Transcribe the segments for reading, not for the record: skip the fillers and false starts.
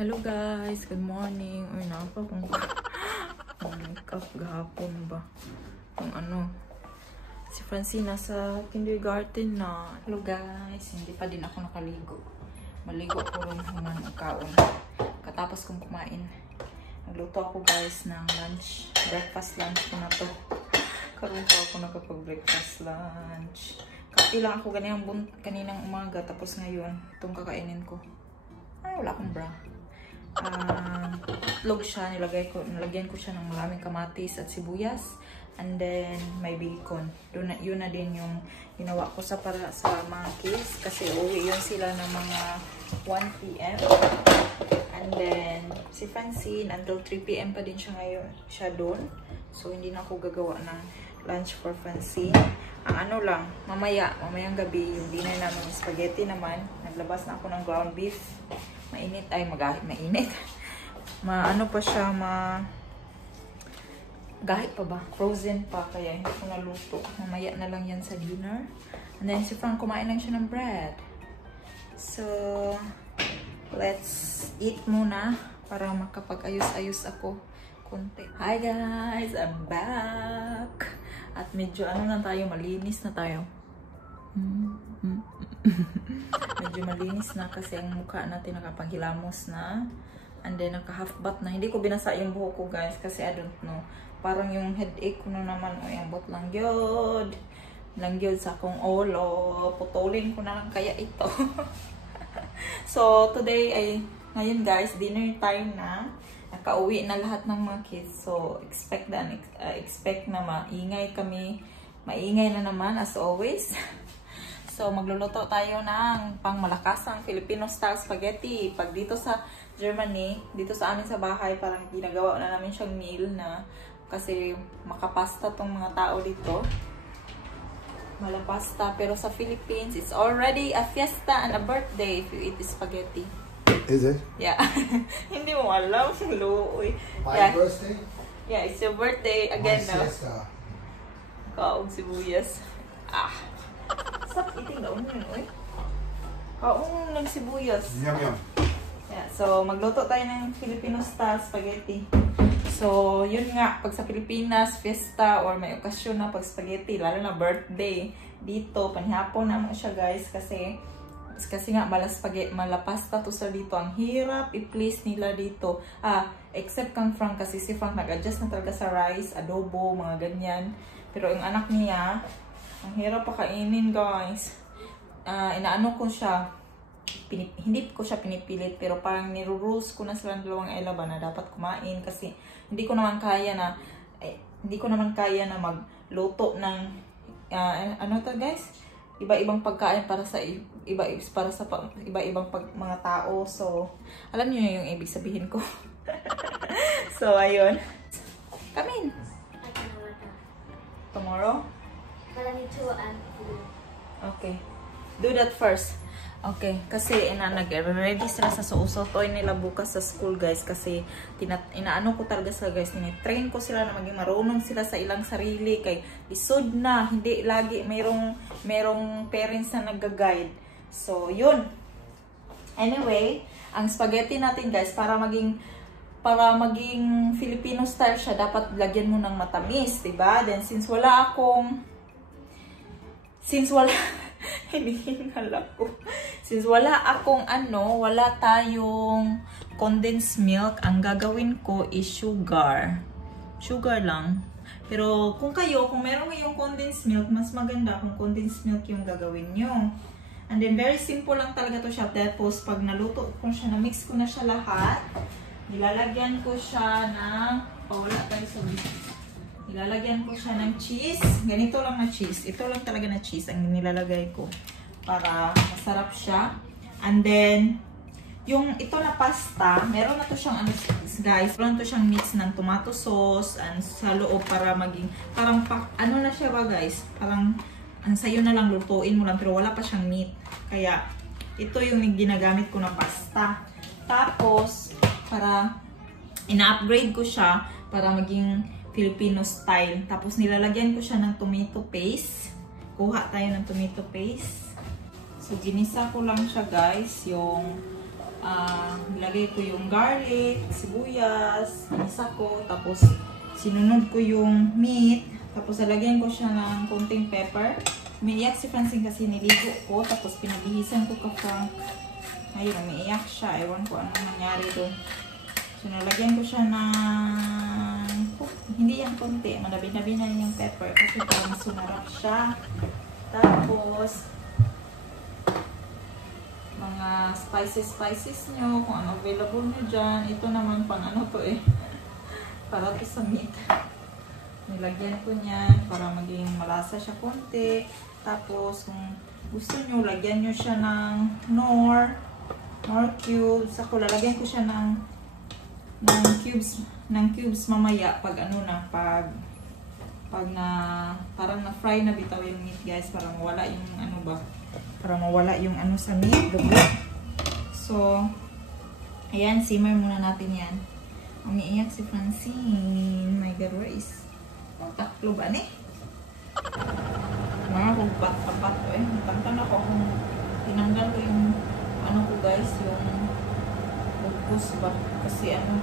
Hello guys, good morning. Uy, napa kung makeup gahapon ba? Kung ano, si Francina sa kindergarten na. Hello guys, hindi pa din ako nakaligo. Maligo ko rin human ang kaon. Katapos kong kumain. Nagluto ako guys ng lunch. Breakfast lunch ko na to. Karoon pa ako nakapag-breakfast lunch. Kapi lang ako kaninang umaga. Tapos ngayon, itong kakainin ko. Ay, wala akong bra. Itlog siya, nilagyan ko siya ng maraming kamatis at sibuyas, and then may bacon. Yun na din yung ginawa ko para sa mga kids kasi uwi yun sila ng mga 1 PM, and then si Francine until 3 PM pa din siya ngayon, siya doon, so hindi na ako gagawa ng lunch for Francine. Ang ano lang, mamayang gabi yung dinner namin, spaghetti naman. Naglabas na ako ng ground beef. Mainit, ay mainit. Ano pa siya, gahit pa ba? Frozen pa, kaya hindi ko naluto. Mamaya na lang yan sa dinner. And then si Frank, kumain lang siya ng bread. So, let's eat muna para makapag-ayos-ayos ako konti. Hi guys, I'm back. At medyo ano na tayo, malinis na tayo. Medyo malinis na kasi ang mukha natin nakapaghilamos na, and then naka half bath na. Hindi ko binasa yung buhok ko guys kasi I don't know, parang yung headache ko na naman o yung bot lang yun sa akong ulo. Putulin ko na lang kaya ito. So today ay ngayon guys, dinner time na. Nakauwi na lahat ng mga kids, so expect na maingay na naman as always. So, magluluto tayo ng pangmalakasang Filipino style spaghetti. Pag dito sa Germany, dito sa amin sa bahay, parang ginagawa na namin siyang meal na kasi makapasta tong mga tao dito. Malapasta. Pero sa Philippines, it's already a fiesta and a birthday if you eat spaghetti. Is it? Yeah. Hindi mo alam. Luoy. My birthday? Yeah, it's your birthday again now. Siesta. Kaong sibuyas. Stop eating the onion, oy. Kaong ng sibuyas. Yum yum. Yeah, so magluto tayo ng Filipino style spaghetti. So, yun nga, pag sa Pilipinas, fiesta or may okasyon na pag spaghetti, lalo na birthday, dito, panihapon naman siya guys, kasi nga malapasta to sa dito. Ang hirap i-place nila dito. Except kang Frank, kasi si Frank nag-adjust na talaga sa rice, adobo, mga ganyan. Pero yung anak niya, ang hirap pakainin guys. Inaano ko siya, hindi ko siya pinipilit, pero parang nirurules ko na silang dalawang elaba na dapat kumain kasi hindi ko naman kaya na magluto ng ano to guys, iba-ibang pagkain para sa iba-ibang mga tao. So, alam niyo yung ibig sabihin ko. So, ayun. Come in. Tomorrow? Okay. Do that first. Okay. Kasi nag-ready sila sa suusotoy nila bukas sa school guys. Kasi inaano ko talaga sila guys. Tinitrain ko sila na maging marunong sila sa ilang sarili. Kay isod na. Hindi lagi merong parents na nag-guide. So, yun. Anyway, ang spaghetti natin guys, para maging Filipino style siya, dapat lagyan mo ng matamis, diba? Then, since wala wala tayong condensed milk, ang gagawin ko is sugar lang. Pero kung meron kayong condensed milk, mas maganda kung condensed milk yung gagawin nyo. And then, very simple lang talaga to siya. Tapos, pag naluto ko siya, na-mix ko na siya lahat, nilalagyan ko siya ng, nilalagyan ko siya ng cheese. Ganito lang na cheese. Ito lang talaga na cheese ang nilalagay ko para masarap siya. And then, yung ito na pasta, meron na to siyang guys, meron to siyang mix ng tomato sauce and sa loob para maging, parang ano na siya ba guys? Parang, ang sayo na lang, lutuin mo lang, pero wala pa siyang meat. Kaya, ito yung ginagamit ko na pasta. Tapos, para ina-upgrade ko siya para maging Filipino style. Tapos nilalagyan ko siya ng tomato paste. Kuha tayo ng tomato paste. So ginisa ko lang siya guys, yung Nilagay ko yung garlic, sibuyas, isa ko, tapos sinunod ko yung meat, tapos nalagyan ko siya ng konting pepper. Umiiyak si Francine kasi niligo ko, tapos pinabihisan ko ka Frank. Ayun, umiiyak siya. Ewan ko anong nangyari doon. So, nalagyan ko siya ng... hindi yan konti. Manabi-nabi na yung pepper kasi parang sunarap siya. Tapos, mga spices nyo, kung ano available nyo dyan. Ito naman pang ano to eh. Para to sa meat. Nilagyan ko niyan para maging malasa siya konti. Tapos, kung gusto nyo, lagyan nyo siya ng Knorr cubes. Ako, lalagyan ko siya ng cubes mamaya pag ano na, pag na parang na fry na bitaw yung meat guys, para mawala yung ano ba, para mawala yung ano sa meat, dugo. So, ayan, simmer muna natin yan. Umiiyak si Francine. My God, where is... taklo ba ni? Mga hugbat-tapat ko eh. Natantan ako kung tinanggal ko yung ano ko guys, yung bugos ba? Kasi ano,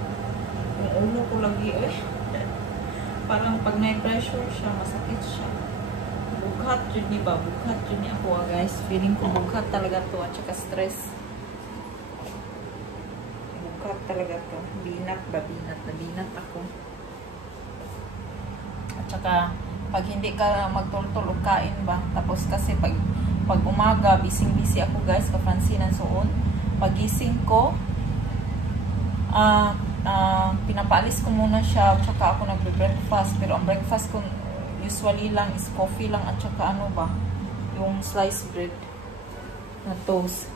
yung ulo ko lagi eh. Parang pag na-pressure siya, masakit siya. Bughat yun ni ba? Bughat yun ni ako guys. Feeling ko bughat talaga to at saka stress. Bughat talaga to. Binat ba? Binat ako. At saka, pag hindi ka magtultol o kain ba, tapos kasi pag umaga, busy ako guys, kapansinan soon. Pagising ko, pinapaalis ko muna siya, at saka ako nagbe-breakfast. Pero ang breakfast ko usually lang is coffee lang, at saka ano ba, yung sliced bread na toast.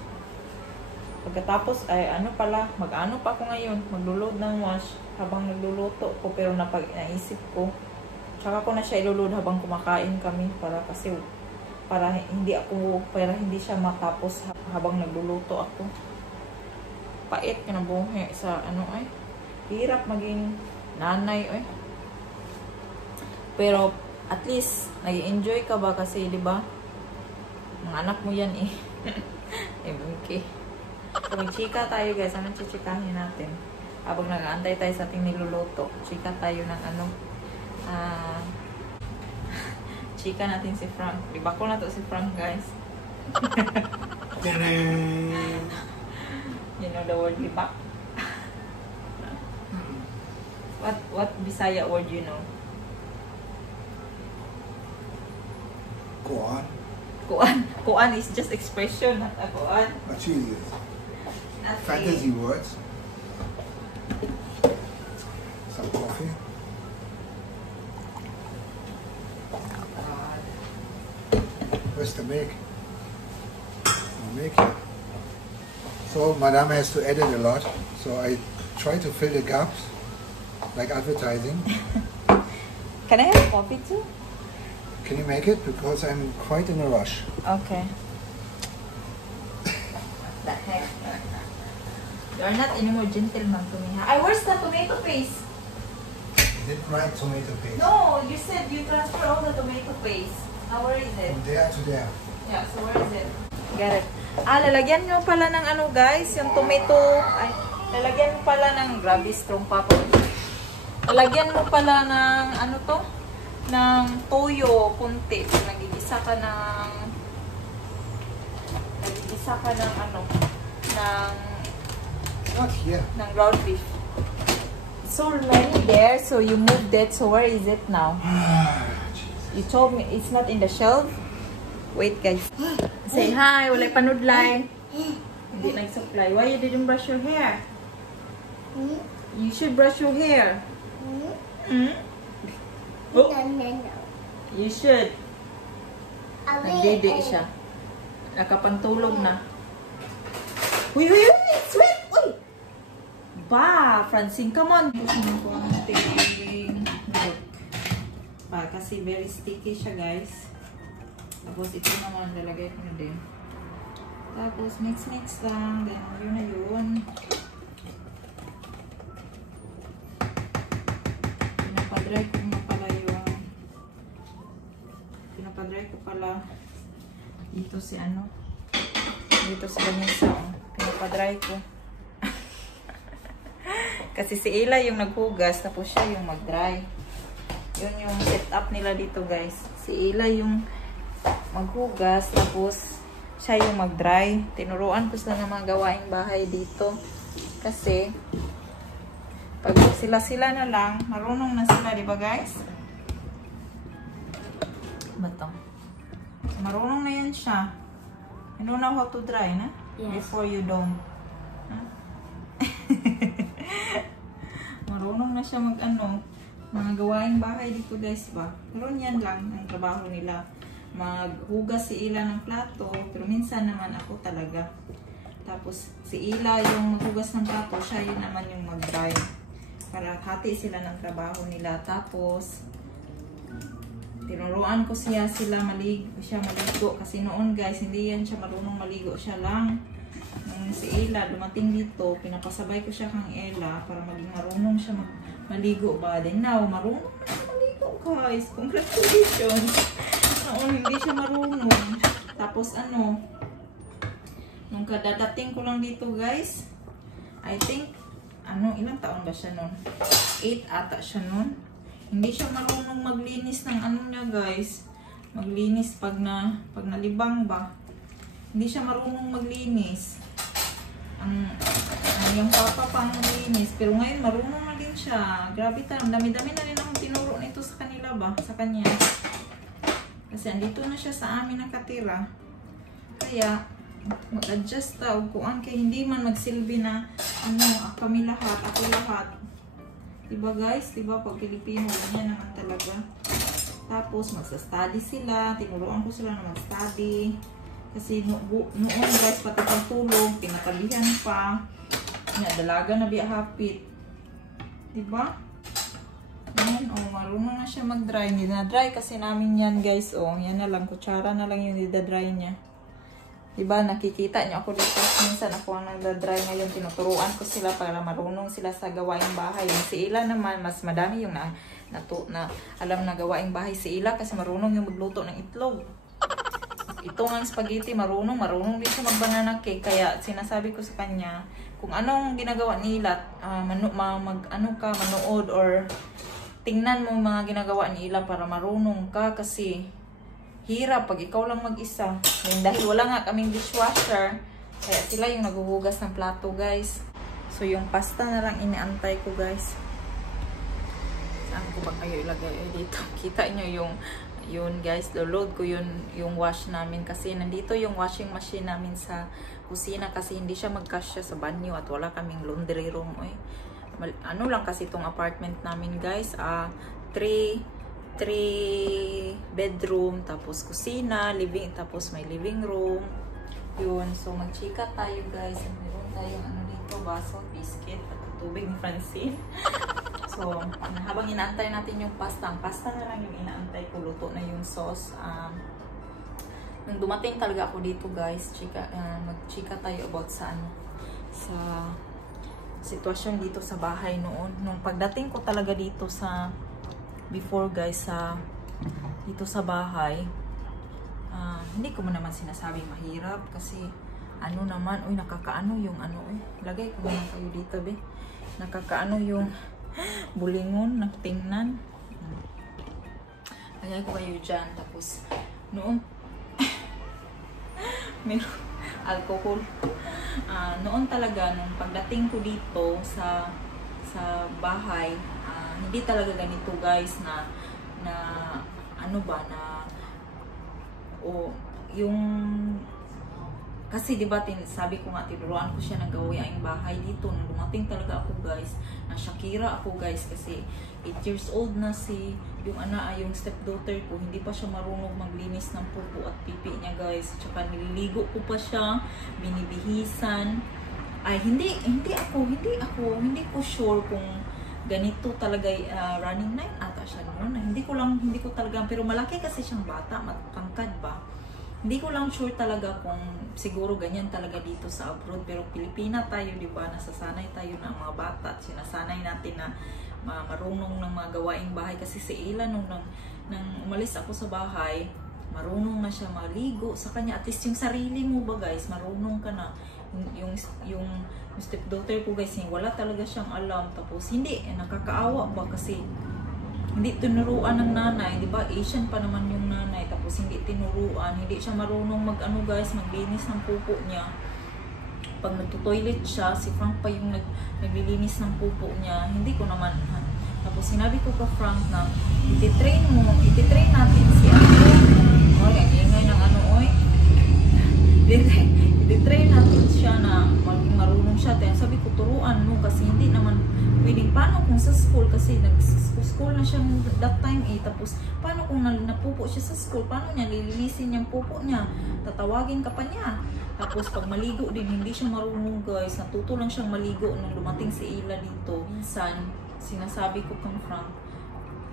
Pagkatapos, ay ano pala, mag-ano pa ako ngayon, maglulod ng wash habang nagluluto ko, pero naisip ko, tsaka ko na siya ilulod habang kumakain kami para hindi siya matapos habang nagluluto ako. Pait ka na buhay sa ano ay. Hirap maging nanay ay. Pero at least nag-enjoy ka ba kasi 'di ba? Mga anak mo yan eh. Okay. So chika tayo guys, anong chichikahin natin? Habang nag-aantay tayo sa ating niluluto, chika tayo ng ano. Chika natin si Frank. Diba ko na to si Frank, guys. You know the word libak? What Bisaya word you know? Kuan. Kuan is just expression, not a kuan. Actually, fantasy words. Some coffee. Where's the milk? No milk here. So Madame has to edit a lot. So I try to fill the gaps, like advertising. Can I have coffee too? Can you make it? Because I'm quite in a rush. Okay. The heck? You are not anymore gentleman to me. Huh? Where's the tomato paste? Did write tomato paste. No, you said you transfer all the tomato paste. Now where is it? From there to there. Yeah, so where is it? Got it. Lalagyan nyo pala ng ano guys, yung tomato. Lalagyan mo pala ng, grabe strong papa. Lalagyan mo pala ng ano to? Ng toyo, kunti. Nagigisa ka ng ano, Not here. ng ground beef. It's already there, so you moved it. So where is it now? You told me it's not in the shelf. Wait guys. Say hi, walay panudlay. Hindi nag-supply. Why you didn't brush your hair? You should brush your hair. Oh. You should. Nagdidi siya. Nakapantulog na. Uy! It's wet! Uy! Ba! Francine, come on! Kasi very sticky siya guys. Tapos ito naman lalagay ko na din. Tapos mix lang. Then yun na yun. Pinapadry ko na pala yung pinapadry ko pala dito si ano. Dito si Vanessa. Pinapadry ko. Kasi si Ila yung naghugas, tapos siya yung mag-dry. Yun yung setup nila dito guys. Si Ila yung maghugas, tapos siya yung mag-dry. Tinuruan ko sila ng mga gawaing bahay dito. Kasi, pag sila-sila na lang, marunong na sila, di ba guys? Bato. Marunong na yan siya. You don't know how to dry, na? Yes. Before you don't. Huh? Marunong na siya mga gawaing bahay dito guys ba. Pero yan lang ang trabaho nila. Maghugas si Ila ng plato, pero minsan naman ako talaga. Tapos si Ila yung maghugas ng plato, siya yun naman yung mag-dry. Para hati sila ng trabaho nila. Tapos tinuruan ko sila maligo kasi noon guys, hindi yan siya marunong maligo, siya lang. Nung si Ella dumating dito, pinapasabay ko siya kang Ella para maging marunong siya maligo ba. Then now, marunong na siya maligo guys. Congratulations! Noon hindi siya marunong. Tapos nung kadadating ko lang dito guys, I think, ilang taon ba siya noon? 8 ata siya noon. Hindi siya marunong maglinis ng niya guys. Maglinis pag nalibang ba. Hindi siya marunong maglinis. Yung papa pa ang maglinis. Pero ngayon marunong na din siya. Grabe tayo. Dami-dami na rin akong tinuro nito sa kanila ba. Sa kanya. Kasi andito na siya sa amin nakatira. Kaya mag-adjust tao kuan kay hindi man magsilbi na kami lahat, ako lahat. Diba guys? Diba pag Pilipino, ganyan naman talaga. Tapos magsa-study sila. Tinuruan ko sila na mag-study. Kasi noon guys, pati pagtulog, pinatabihan pa. Dalaga na biya hapit. Diba? Yan, marunong na siya mag-dry. Hindi na dry kasi namin yan guys. Yan na lang. Kutsara na lang yung nida-dry niya. Diba, nakikita niyo ako dito. Minsan ako ang nagda-dry ngayon. Tinuturuan ko sila para marunong sila sa gawaing bahay. Si Ila naman, mas madami yung na alam na gawaing bahay si Ila kasi marunong yung magluto ng itlog. Ito ng spaghetti, marunong din siya mag-banana cake. Kaya sinasabi ko sa kanya, kung anong ginagawa nila, manood or tingnan mo mga ginagawa ni Ila para marunong ka kasi hirap pag ikaw lang mag-isa. Dahil wala nga kaming dishwasher, kaya sila yung naghuhugas ng plato guys. So yung pasta na lang iniantay ko guys. Saan ko ba kayo ilagay dito? Kita nyo yun guys, load ko yung wash namin kasi nandito yung washing machine namin sa kusina kasi hindi siya magkasya sa banyo at wala kaming laundry room. Lang kasi itong apartment namin guys, 3 bedroom, tapos kusina, living, tapos may living room. Yun, so magchika tayo guys. Meron tayong dito, baso, biscuit, at tubig ni Francine. So, habang inaantay natin yung pasta, ang pasta na lang yung inaantay ko, luto na yung sauce. Nung dumating talaga ako dito guys, magchika tayo about sa sitwasyon dito sa bahay noon. Nung pagdating ko talaga dito before guys, dito sa bahay, hindi ko naman sinasabing mahirap kasi nakakaano yung lagay ko na kayo dito be, nakakaano yung bulingon, nagtingnan, lagay ko kayo dyan. Tapos noon meron alcohol, noon talaga nung pagdating ko dito sa bahay, hindi talaga ganito guys yung kasi diba sabi ko nga tinuruan ko siya ng gawaing bahay dito nung dumating talaga ako guys, na Shakira ako guys kasi 8 years old na yung stepdaughter ko, hindi pa siya marunong maglinis ng pupo at pipi niya guys, tsaka nililigo ko pa siya, binibihisan. Hindi ko sure kung ganito talaga. Running 9 ata siya noon. Hindi ko talaga, pero malaki kasi siyang bata, matangkad ba. Hindi ko lang sure talaga kung siguro ganyan talaga dito sa abroad, pero Pilipina tayo, di ba? Nasasanay tayo ng mga bata at sinasanay natin na marunong ng mga gawaing bahay kasi si Ella nung umalis ako sa bahay, marunong na siya maligo sa kanya. At least yung sarili mo ba guys, marunong ka na. Yung stepdaughter ko guys, wala talaga siyang alam. Tapos hindi, nakakaawa ba kasi hindi tinuruan ng nanay, di ba? Asian pa naman yung nanay. Tapos hindi tinuruan, hindi siya marunong mag-ano guys, maglinis ng pupo niya. Pag nagtutoilet siya, si Frank pa yung naglilinis ng pupo niya. Hindi ko naman. Tapos sinabi ko pa Frank na ititrain natin si oy, ang ingay ng oy. Ititrain natin siya na marunong siya. Sabi ko, turuan mo kasi hindi naman pwedeng. Paano kung sa school, kasi nag-school na siya that time tapos paano kung napupo siya sa school, paano niya lilinisin yung pupo niya, tatawagin ka pa niya. Tapos pag maligo din, hindi siya marunong guys, natuto lang siyang maligo nung dumating si Ila dito. Minsan, sinasabi ko kang Frank,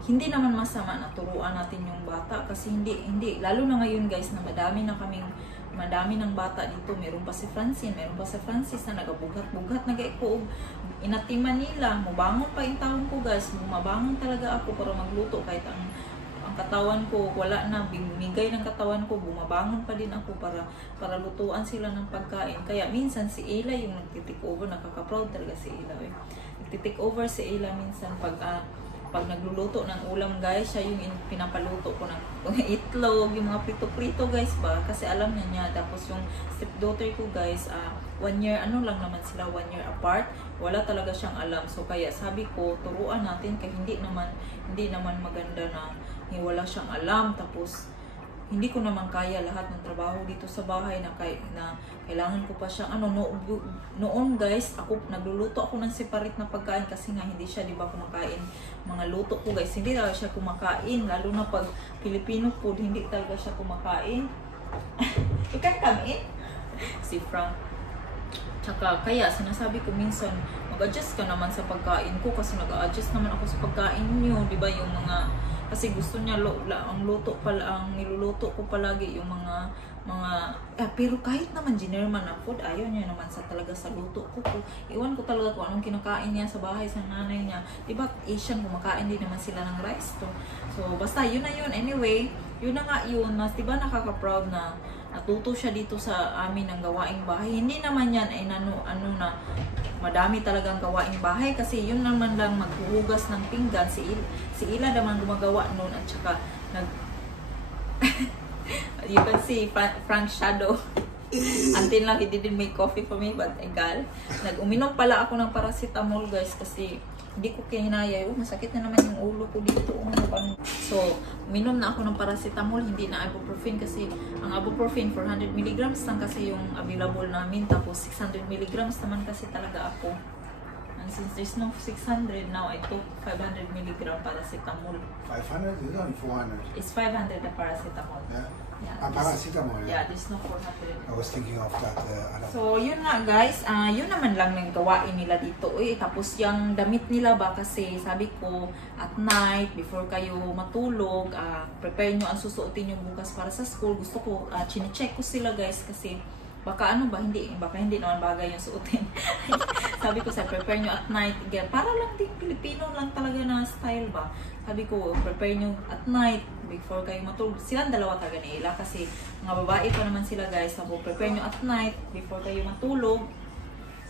hindi naman masama na turuan natin yung bata kasi hindi, lalo na ngayon guys na madami ng bata dito. Meron pa si Francine, meron pa si Francis na nagabugat-bugat, nag-eekog, inatiman nila, mubangon pa yung taon ko guys, bumabangon talaga ako para magluto kahit ang katawan ko wala na, bimigay ng katawan ko, bumabangon pa din ako para lutuan sila ng pagkain. Kaya minsan si Ella yung nagtitik over, nakaka-proud talaga si Ella nagtitik over si Ella minsan pag nagluluto ng ulam guys, siya yung pinapaluto ko ng itlog, yung mga prito-prito guys ba, kasi alam niya. Tapos yung stepdaughter ko guys, 1 year, lang naman sila, 1 year apart, wala talaga siyang alam. So kaya sabi ko, turuan natin kasi hindi naman maganda na wala siyang alam. Tapos hindi ko naman kaya lahat ng trabaho dito sa bahay na kailangan ko pa siyang noon guys, nagluluto ako ng separate na pagkain kasi nga hindi siya, di ba, kumakain mga luto ko guys, hindi talaga siya kumakain, lalo na pag Filipino food, hindi talaga siya kumakain. You can come in, si Frank. Tsaka kaya sinasabi ko minsan, mag-adjust ka naman sa pagkain ko kasi nag-adjust naman ako sa pagkain niyo, di ba, yung mga, kasi gusto niya ang niluluto ko palagi yung mga pero kahit naman generman na food, ayaw niya naman talaga sa luto ko. Iwan ko talaga kung anong kinakain niya sa bahay sa nanay niya. Diba Asian, kumakain din naman sila ng rice to. So basta yun na yun. Anyway, yun na nga yun. Mas diba nakaka-proud na natuto siya dito sa amin ng gawaing bahay. Hindi naman yan ay na madami talagang gawaing bahay kasi yun naman lang maghuhugas ng pinggan. Si Ila naman gumagawa noon at saka you can see Frank shadow. Until now, he didn't make coffee for me, but egal. Nag-uminom pala ako ng paracetamol guys kasi hindi ko kinaya. Masakit na naman yung ulo ko dito. So, uminom na ako ng paracetamol, hindi na ibuprofen kasi ang ibuprofen 400 mg lang kasi yung available namin. Tapos 600 mg naman kasi talaga ako. And since there's no 600, now I took 500 mg paracetamol. 500? It's only 400. It's 500 the paracetamol. Yeah. Paracetamol. Yeah, there's no 400. I was thinking of that. So, yun nga guys, yun naman lang ng gawain nila dito. Tapos yung damit nila ba, kasi sabi ko, at night, before kayo matulog, prepare nyo ang susuotin nyo bukas para sa school. Gusto ko, chine-check ko sila guys, kasi baka hindi naman bagay yung suotin. Sabi ko prepare nyo at night. Para lang din, Pilipino lang talaga na style ba. Sabi ko, prepare nyo at night before kayo matulog. Silang dalawa talaga nila kasi mga babae pa naman sila guys. Sabi ko, prepare nyo at night before kayo matulog.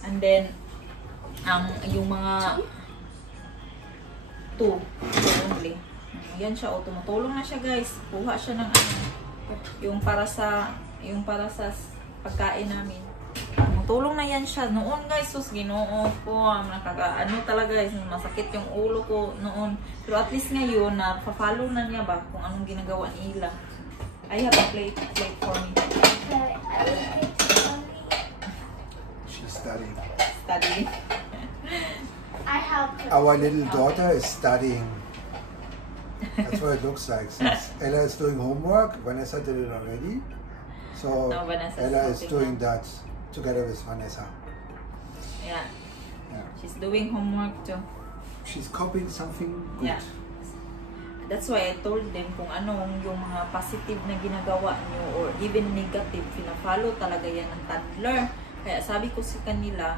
And then, yung mga only. Yan siya, tumutulong na siya guys. Kuha siya ng yung para sa pagkain namin. Tulong na yan siya. Noon guys, ginoo ko. Talaga guys, masakit yung ulo ko noon. Pero at least ngayon, pa-follow na niya ba kung anong ginagawa ni Ila. I have a plate for me. She's studying. Studying. Our little daughter is studying. That's what it looks like. Since Ella is doing homework, Vanessa did it already. So no, Ella is doing that together with Vanessa. Yeah. She's doing homework too. She's copying something good. Yeah. That's why I told them kung anong yung mga positive na ginagawa nyo or even negative, pina-follow talaga yan ng toddler. Kaya sabi ko sa kanila,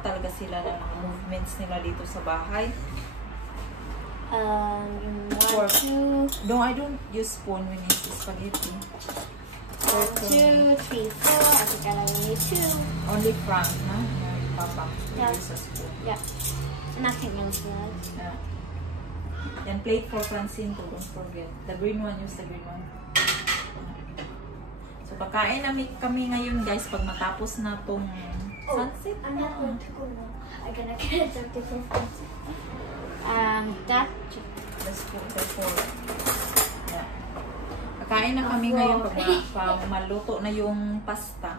talaga sila ng mga movements nila dito sa bahay. Four. 1, 2, No, I don't use spoon when it's spaghetti. 2, 3, 4. I think I only need 2. Only Frank, no? Yeah, Papa. Yeah. Use a spoon. Yeah. Nothing else, guys. Yeah. Yan, plate for Francine to, don't forget. The green one, use the green one. So, kakain namin kami ngayon, guys, pag matapos na tong sunset. I'm not going to go now. I'm gonna get something for fancy. That chicken. Let's put the four. Yeah. Kakain na kami ngayon pag maluto na yung pasta.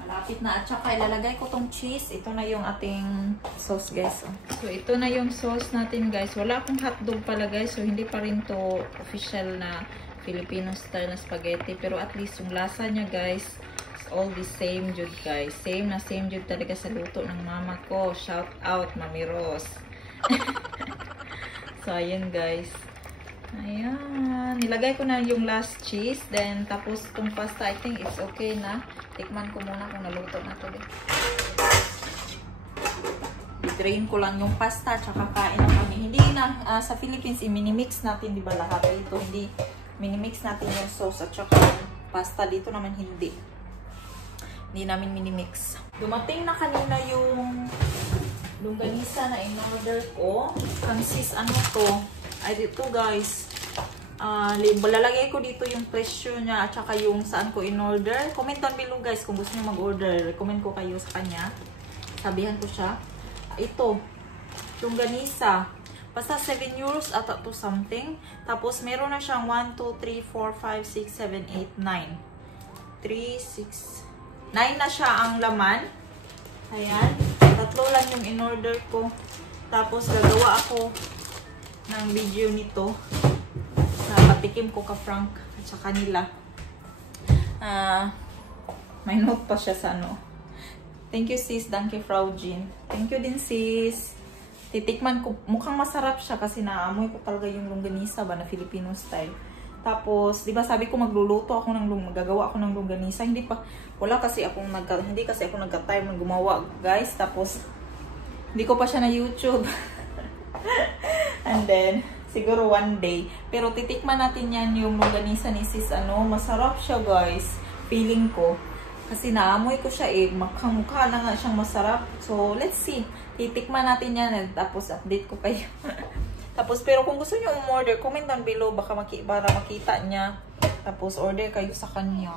Malapit na. At saka ilalagay ko tong cheese. Ito na yung ating sauce, guys. So, ito na yung sauce natin, guys. Wala akong hotdog pala, guys. So, hindi pa rin to official na Filipino style na spaghetti. Pero at least yung lasa niya, guys, it's all the same jud, guys. Same na same jud talaga sa luto ng mama ko. Shout out, Mami Rose. So, ayan, guys. Ayan. Nilagay ko na yung last cheese. Then, tapos itong pasta, I think it's okay na. Tikman ko muna kung naluto na ito. I-drain ko lang yung pasta, tsaka kain na kami. Hindi na, sa Philippines, i-minimix natin, di ba, lahat ito. Hindi, minimix natin yung sauce at saka yung pasta. Dito naman hindi. Hindi namin minimix. Dumating na kanina yung longganisa na in-order ko. Consist ano to? Ay, dito, guys. Lalagay ko dito yung presyo niya at saka yung saan ko in-order. Comment down below, guys, kung gusto niyo mag-order. Recommend ko kayo sa kanya. Sabihan ko siya. Ito, longganisa. Basta 7 euros ata to something. Tapos, meron na siyang 1, 2, 3, 4, 5, 6, 7, 8, 9. 3, 6, 9 na siya ang laman. Ayan. Tatlo lang yung in-order ko. Tapos, gagawa ako ng video nito. Patikim ko ka Frank at saka nila. May note pa siya sa ano. Thank you, sis. Danke, Frau Jean. Thank you din, sis. Titikman ko. Mukhang masarap siya kasi naamoy ko talaga yung longganisa ba na Filipino style. Tapos, di ba sabi ko magluluto ako ng magagawa ako ng longganisa. Hindi kasi ako nagka-time ng gumawa, guys. Tapos, hindi ko pa siya na YouTube. And then, siguro one day. Pero titikman natin yan yung longganisa ni sis. Masarap siya, guys. Feeling ko. Kasi naamoy ko siya eh. Mukha na nga siyang masarap. So, let's see. Titikman natin yan. Tapos, update ko kayo. Tapos, pero kung gusto niyo umorder, comment down below. Para makita niya. Tapos, order kayo sa kanya.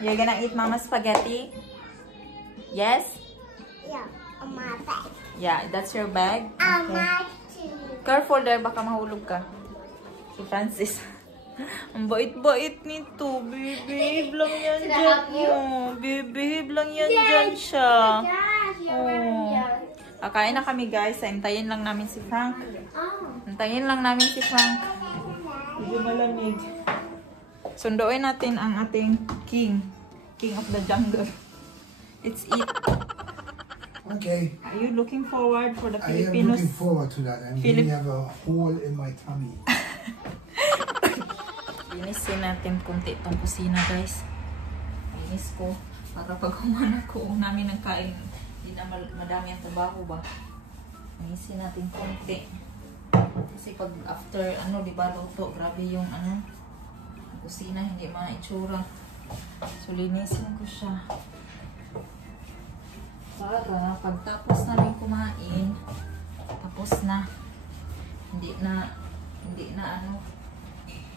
You're gonna eat Mama's spaghetti? Yes? Yeah, on my bag. Yeah, that's your bag? On Okay. my too. Careful there, baka mahulog ka. Si Francis. Ang bait-bait nito. Behave lang yan dyan. Oh, behave lang yan dyan siya. Oh. Kakain na kami, guys. Hintayin lang namin si Frank. Hintayin lang namin si Frank. Medyo malamig. Sunduin natin ang ating king. King of the jungle. It's it. Okay. Are you looking forward for the I am Filipinos? looking forward to that. I'm going to have a hole in my tummy. Linisin natin konti itong kusina, guys. Linis ko. Para pag humana ko namin ng kain, hindi na madami ang trabaho ba. Linisin natin konti. Kasi pag after, diba, luto, grabe yung kusina, hindi maitsura. So, linisin ko siya. Para pagtapos namin kumain, tapos na. Hindi na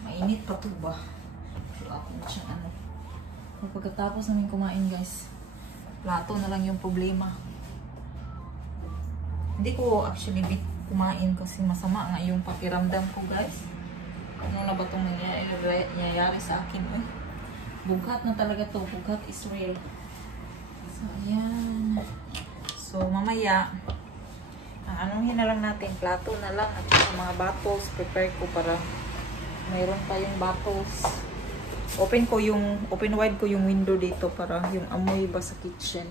mainit pa to ba? So, ako na siyang pagkatapos namin kumain, guys, plato na lang yung problema. Hindi ko actually kumain kasi masama nga yung pakiramdam ko, guys. Ano na ba itong nangyayari sa akin? Bughat na talaga to. Bughat is real. So, ayan. So, mamaya, anuhin na lang natin. Plato na lang at mga bottles. Prepare ko para mayroon tayong bottles. Open wide ko yung window dito para yung amoy ba sa kitchen.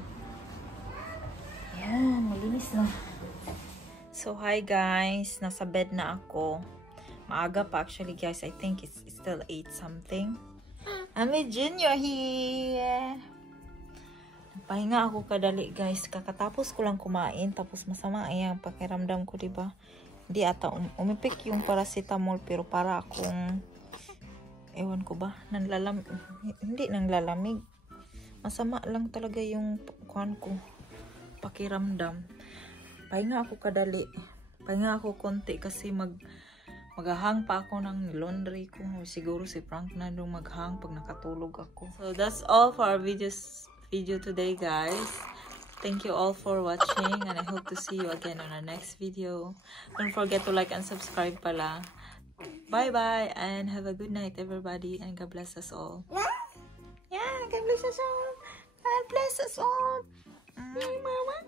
Ayan, malinis na. So, hi guys. Nasa bed na ako. Maaga pa actually, guys. I think it's still 8 something. I'm with Junior here. Pahinga ako kadali, guys. Kakatapos ko lang kumain. Tapos masama ay ang pakiramdam ko, diba? Di ata umipik yung paracetamol pero para akong ewan ko ba, hindi nanglalamig. Masama lang talaga yung kuan ko, pakiramdam. Pahinga ako kadali. Pahinga ako konti kasi maghahang pa ako ng laundry ko. Siguro si Frank na doon maghang pag nakatulog ako. So that's all for our video today, guys. Thank you all for watching and I hope to see you again on our next video. Don't forget to like and subscribe pala. Bye bye and have a good night everybody and God bless us all. Yeah, God bless us all. God bless us all. Mama.